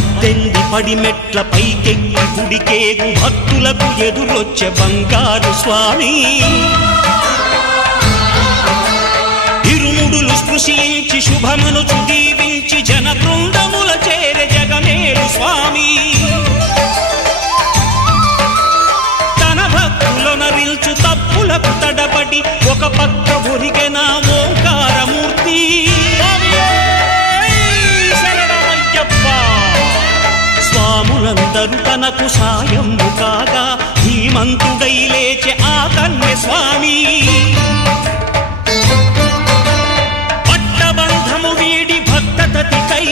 18 పడిమెట్ల పైకెక్కి గుడికేగు భక్తులకు ఎదురొచ్చే బంగారు స్వామి ఇరుముడులు స్పృశించి శుభమనుచు దీవించి జన బృందముల చేరే జగమేలు స్వామి తన భక్తులొనరిల్చు తప్పులకు తడబడి ఒక పక్క ఒరిగెన ఓంకారమూర్తి స్వాములందరూ తనకు సాయము కాగా ధీమంతుడై లేచే ఆ కన్య స్వామి పట్టబంధము వీడి భక్తతతికై